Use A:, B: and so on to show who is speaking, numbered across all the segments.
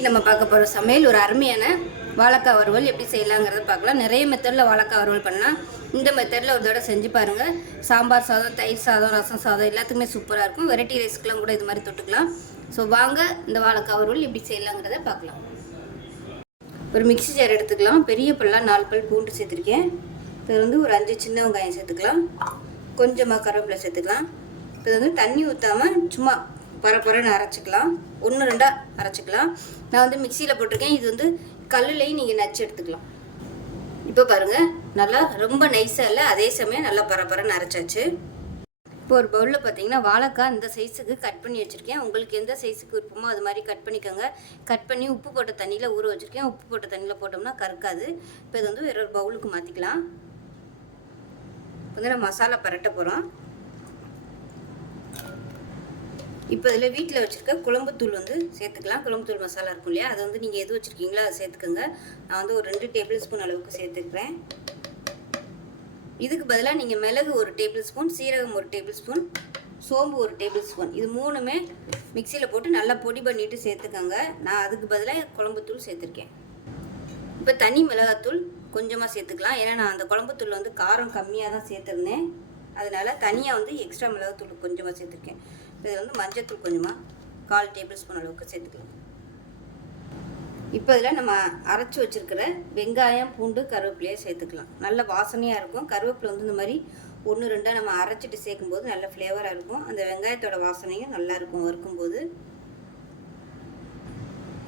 A: நம்ம பார்க்க போகிற சமையல் ஒரு அருமையான வாழைக்காய் வறுவல் எப்படி செய்யலாங்கிறத பார்க்கலாம். நிறைய மெத்தடில் வாழைக்காய் வறுவல் பண்ணலாம். இந்த மெத்தடில் ஒரு தடவை செஞ்சு பாருங்கள் சாம்பார் சாதம் தயிர் சாதம் ரசம் சாதம் எல்லாத்துக்குமே சூப்பராக இருக்கும். வெரைட்டி ரைஸ்க்கெலாம் கூட இது மாதிரி தொட்டுக்கலாம். ஸோ வாங்க இந்த வாழைக்காய் வறுவல் எப்படி செய்யலாங்கிறத பார்க்கலாம். ஒரு மிக்ஸி ஜார் எடுத்துக்கலாம். பெரிய பல்லாம் நாலு பல் பூண்டு சேர்த்துருக்கேன். இது வந்து ஒரு அஞ்சு சின்ன வெங்காயம் சேர்த்துக்கலாம். கொஞ்சமாக கருவேப்பிலை சேர்த்துக்கலாம். இது வந்து தண்ணி ஊற்றாமல் சும்மா பர அரைச்சிக்கலாம். ஒன்று ரெண்டாக அரைச்சிக்கலாம். நான் வந்து மிக்சியில் போட்டிருக்கேன். இது வந்து கல்லுலேயும் நீங்கள் நச்சு எடுத்துக்கலாம். இப்போ பாருங்கள் நல்லா ரொம்ப நைஸாக இல்லை. அதே சமயம் நல்லா பரபரன்னு அரைச்சாச்சு. இப்போ ஒரு பவுலில் பார்த்தீங்கன்னா வாழைக்காய் இந்த சைஸுக்கு கட் பண்ணி வச்சுருக்கேன். உங்களுக்கு எந்த சைஸுக்கு விருப்பமோ அது மாதிரி கட் பண்ணிக்கோங்க. கட் பண்ணி உப்பு போட்ட தண்ணியில் ஊற வச்சுருக்கேன். உப்பு போட்ட தண்ணியில் போட்டோம்னா கருக்காது. இப்போ இது வந்து வேற ஒரு பவுலுக்கு மாற்றிக்கலாம் இப்போ வந்து நான் மசாலா பரட்ட போகிறோம் இப்போ இதில் வீட்டில் வச்சுருக்க குழம்புத்தூள் வந்து சேர்த்துக்கலாம். குழம்புத்தூள் மசாலா இருக்கும் இல்லையா? அதை வந்து நீங்கள் எது வச்சுருக்கீங்களோ அதை சேர்த்துக்கோங்க. நான் வந்து ஒரு ரெண்டு டேபிள் ஸ்பூன் அளவுக்கு சேர்த்துக்கிறேன். இதுக்கு பதிலாக நீங்கள் மிளகு ஒரு டேபிள் ஸ்பூன் சீரகம் ஒரு டேபிள் ஸ்பூன் சோம்பு ஒரு டேபிள் ஸ்பூன். இது மூணுமே மிக்சியில் போட்டு நல்லா பொடி பண்ணிவிட்டு சேர்த்துக்கோங்க. நான் அதுக்கு பதிலாக குழம்புத்தூள் சேர்த்துருக்கேன். இப்போ தனி மிளகாத்தூள் கொஞ்சமாக சேர்த்துக்கலாம். ஏன்னா நான் அந்த குழம்புத்தூள் வந்து காரம் கம்மியாக தான் சேர்த்துருந்தேன். அதனால் தனியாக வந்து எக்ஸ்ட்ரா மிளகாத்தூள் கொஞ்சமாக சேர்த்துருக்கேன். இதில் வந்து மஞ்சத்தூள் கொஞ்சமாக கால் டேபிள் ஸ்பூன் அளவுக்கு சேர்த்துக்கலாம். இப்போ இதில் நம்ம அரைச்சி வச்சுருக்கிற வெங்காயம் பூண்டு கருவேப்பிலையை சேர்த்துக்கலாம். நல்ல வாசனையாக இருக்கும். கருவேப்பிலை வந்து இந்த மாதிரி ஒன்று ரெண்டாக நம்ம அரைச்சிட்டு சேர்க்கும்போது நல்ல ஃப்ளேவராக இருக்கும். அந்த வெங்காயத்தோட வாசனையும் நல்லாயிருக்கும் வறுக்கும்போது.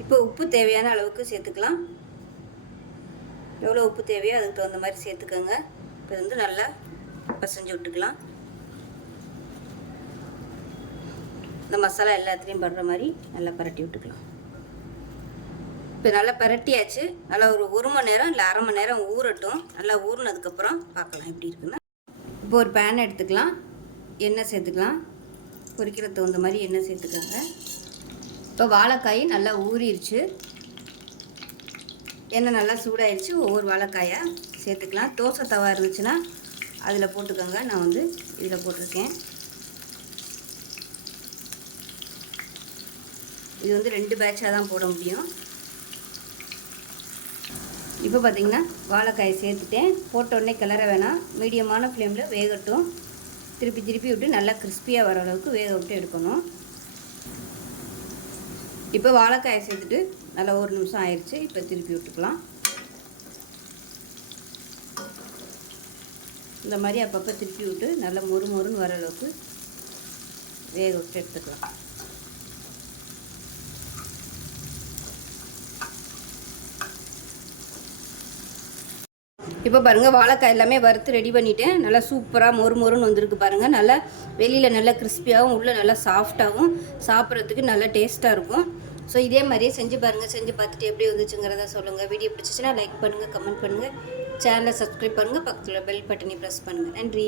A: இப்போ உப்பு தேவையான அளவுக்கு சேர்த்துக்கலாம். எவ்வளோ உப்பு தேவையோ அதுக்கு தகுந்த மாதிரி சேர்த்துக்கோங்க. இப்போ வந்து நல்லா பசைஞ்சு விட்டுக்கலாம். இந்த மசாலா எல்லாத்துலேயும் படுற மாதிரி நல்லா பரட்டி விட்டுக்கலாம். இப்போ நல்லா பரட்டியாச்சு. நல்லா ஒரு ஒரு மணி நேரம் இல்லை அரை மணி நேரம் ஊறட்டும். நல்லா ஊறினதுக்கப்புறம் பார்க்கலாம் எப்படி இருக்குன்னா. இப்போ ஒரு பேன் எடுத்துக்கலாம். எண்ணெய் சேர்த்துக்கலாம். பொரிக்கிற தகுந்த மாதிரி எண்ணெய் சேர்த்துக்கோங்க. இப்போ வாழைக்காய் நல்லா ஊறிடுச்சு எண்ணெய் நல்லா சூடாயிடுச்சு ஒவ்வொரு வாழைக்காயாக சேர்த்துக்கலாம். தோசை தவா இருந்துச்சுன்னா அதில் போட்டுக்கோங்க. நான் வந்து இதில் போட்டிருக்கேன். இது வந்து ரெண்டு பேட்சாக தான் போட முடியும். இப்போ பார்த்தீங்கன்னா வாழைக்காயை சேர்த்துட்டேன் போட்டோடனே கிளற வேணாம். மீடியமான ஃப்ளேமில் வேகட்டும். திருப்பி திருப்பி விட்டு நல்லா கிறிஸ்பியாக வர அளவுக்கு வேக விட்டு எடுக்கணும். இப்போ வாழைக்காயை சேர்த்துட்டு நல்லா ஒரு நிமிஷம் ஆயிடுச்சு இப்போ திருப்பி விட்டுக்கலாம். இந்த மாதிரி அப்பப்போ திருப்பி விட்டு நல்லா மொறு மொறுன்னு வர அளவுக்கு வேக விட்டு எடுத்துக்கலாம். இப்போ பாருங்கள் வாழைக்காய் எல்லாமே வறுத்து ரெடி பண்ணிவிட்டேன் நல்லா சூப்பராக மொறு மொறுன்னு வந்திருக்கு பாருங்கள் நல்லா வெளியில் நல்லா கிறிஸ்பியாகவும் உள்ளே நல்லா சாஃப்டாகவும் சாப்பிட்றதுக்கு நல்லா டேஸ்ட்டாக இருக்கும். ஸோ இதே மாதிரியே செஞ்சு பாருங்கள் செஞ்சு பார்த்துட்டு எப்படி வந்துச்சுங்கிறத சொல்லுங்கள் வீடியோ பிடிச்சிச்சின்னா லைக் பண்ணுங்கள் கமெண்ட் பண்ணுங்கள் சேனலை சப்ஸ்கிரைப் பண்ணுங்கள் பக்கத்தில் பெல் பட்டனை ப்ரெஸ் பண்ணுங்கள் நன்றி.